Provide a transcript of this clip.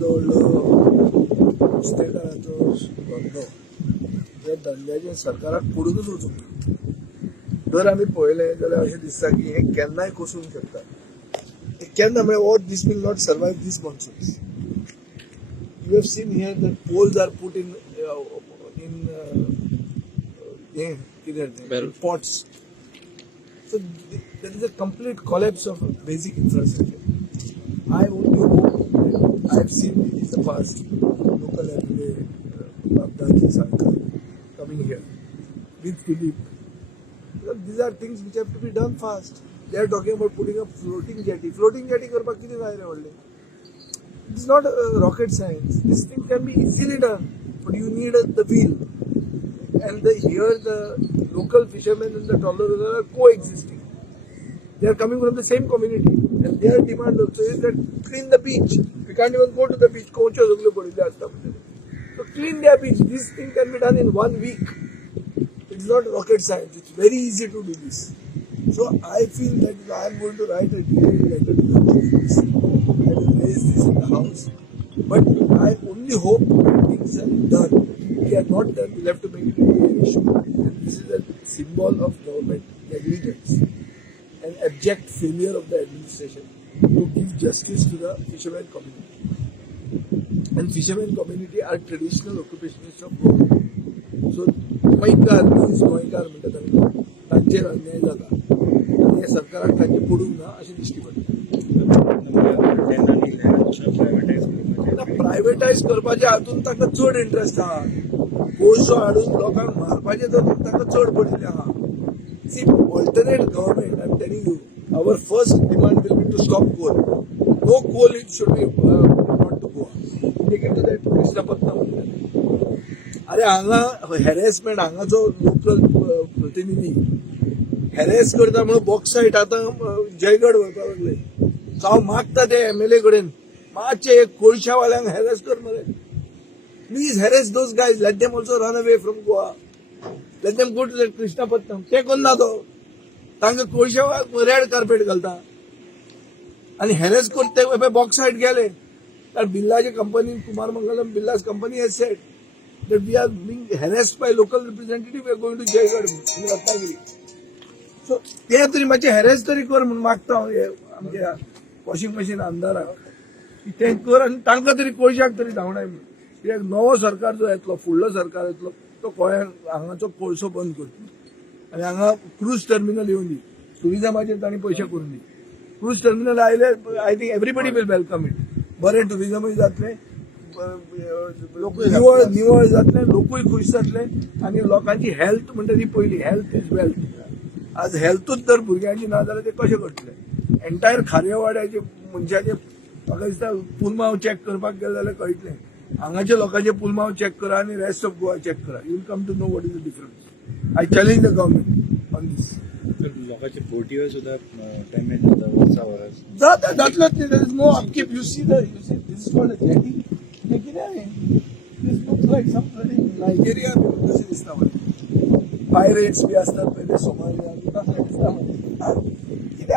येदो व्हडलो नुस्तेकाराचो धंदो त्या धंद्याचें सरकाराक पडूनच वचूंक ना. जर आमी पळयलें जाल्यार अशें दिसता की हें केन्नाय कोसूंक शकता. केन्ना म्हळ्यार this will not survive these monsoons. You have seen here that poles are put in pots. So there is a complete collapse of basic infrastructure. I only hope that I have seen in the past local MLA Babdaji Sankar coming here with Philip. Because these are things which have to be done fast. They are talking about putting up floating jetty. Floating jetty करपाक कितें जाय रे व्हडलें? It's not rocket science. This thing can be easily done, but you need the wheel. And here the local fishermen and the trawlers are coexisting. They are coming from the same community, and their demand also is that clean the beach. We can't even go to the beach. So clean their beach. This thing can be done in 1 week. It's not rocket science. It's very easy to do this. So I feel that I am going to write a detailed letter to the police. I will raise this in the house. But I only hope that things are done. If they are not done, we'll have to make it a real issue. And this is a symbol of government negligence and abject failure of the administration to give justice to the fishermen community. And fishermen community are traditional occupationists of Goa. So गोंयकार मनीस गोंयकार म्हणटा तांकां तांचेर अन्याय जाता आनी हे सरकाराक तांचे पडूंक ना अशें दिश्टी पडटा. प्रायवेटायज करपाचे हातून तांकां चड इंट्रस्ट आहा. कोळसो हाडून लोकांक मारपाचे तातूंत तांकां चड पडिल्लें आहा. See alternate government I am telling you our first demand will be to stop coal. No coal it should be not to Goa. Take it to that Krishnapatnam. अरे हांगा हॅरेसमेंट हांगाचो लोकल प्रतिनिधी हॅरेस करता म्हणून बॉक्सायट आतां जयगड वळपाक लागले. हांव मागता ते MLA कडेन मातशे कोळशावाल्यांक हॅरेस कर मरे. Please harass those guys. Let them also run away from Goa. Let them go to that Krishnapatnam. ते करना तो. तांकां कोळशावाक रेड कार्पेट घालता आनी हॅरेस करते बॉक्सायट गेले. बिर्लाचे company Kumar Mangalam Birla's company has said that we are being harassed by local representative. We are going to Jaigarh in Ratnagiri. So ते तरी मातशें हॅरेस तरी कर म्हणून मागता हांव आमच्या वॉशिंग मशीन आमदाराक की तें कर आनी तांकां तरी कोळशाक तरी धांवडाय म्हणून. कित्याक नवो सरकार जो येतलो फुडलो सरकार येतलो तो गोंयांत हांगाचो कोळसो बंद करतलो आनी हांगा क्रूज टर्मिनल येवन दी. टुरिजमाचेर तांणी पयशे करून दी. क्रूज टर्मिनल आयले I think everybody will welcome it. बरें टुरिजमूय जातलें निवळ जातले लोकूय खुश जातले आनी लोकांची हेल्थ म्हणटा ती पयली. Health is wealth. आज हेल्थूच जर भुरग्यांची ना जाल्यार ते कशें करतले. एंटायर खारेवाड्याचे मनशाचे म्हाका दिसता पुलमाव चॅक करपाक गेले जाल्यार कळटलें. हांगाच्या लोकांचे पुलमाव चॅक करा आनी रेस्ट ऑफ गोवा चॅक करा. You will come to know what is the difference. I challenge the government on these. लोकांचे बोटीवर सुद्धा पेमेंट जाता वर्सा वरस जाता जातलोच न्ही. There is no upkeep. You see this is called a jetty. This looks like some Nigeria कशें दिसता मला. पायरेट्स बी असतात पहिले सोमालिया तसलें दिसता मला. कितें